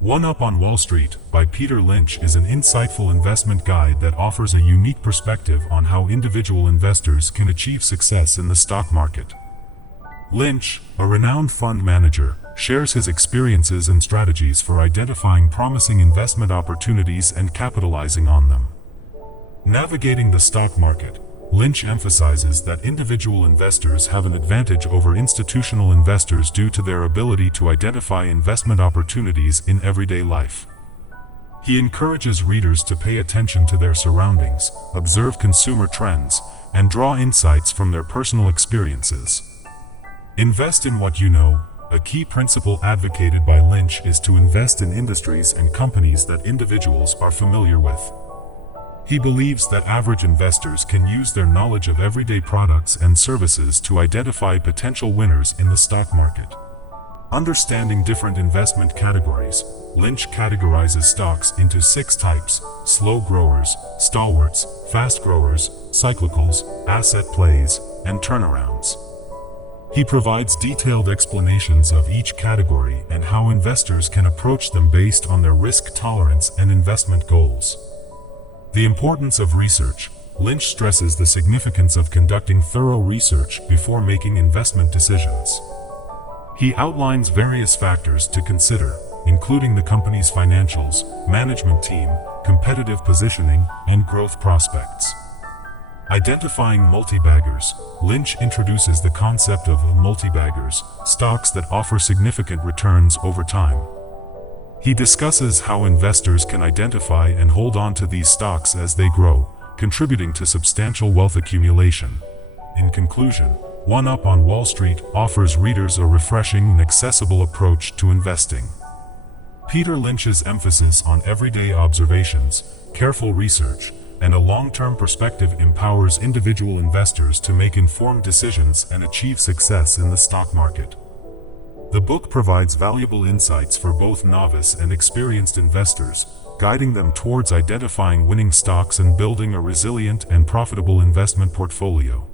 One Up on Wall Street by Peter Lynch is an insightful investment guide that offers a unique perspective on how individual investors can achieve success in the stock market. Lynch, a renowned fund manager, shares his experiences and strategies for identifying promising investment opportunities and capitalizing on them. Navigating the stock market, Lynch emphasizes that individual investors have an advantage over institutional investors due to their ability to identify investment opportunities in everyday life. He encourages readers to pay attention to their surroundings, observe consumer trends, and draw insights from their personal experiences. Invest in what you know. A key principle advocated by Lynch is to invest in industries and companies that individuals are familiar with. He believes that average investors can use their knowledge of everyday products and services to identify potential winners in the stock market. Understanding different investment categories, Lynch categorizes stocks into 6 types: slow growers, stalwarts, fast growers, cyclicals, asset plays, and turnarounds. He provides detailed explanations of each category and how investors can approach them based on their risk tolerance and investment goals. The importance of research. Lynch stresses the significance of conducting thorough research before making investment decisions. He outlines various factors to consider, including the company's financials, management team, competitive positioning, and growth prospects. Identifying multi-baggers. Lynch introduces the concept of multi-baggers, stocks that offer significant returns over time. He discusses how investors can identify and hold on to these stocks as they grow, contributing to substantial wealth accumulation. In conclusion, One Up on Wall Street offers readers a refreshing and accessible approach to investing. Peter Lynch's emphasis on everyday observations, careful research, and a long-term perspective empowers individual investors to make informed decisions and achieve success in the stock market. The book provides valuable insights for both novice and experienced investors, guiding them towards identifying winning stocks and building a resilient and profitable investment portfolio.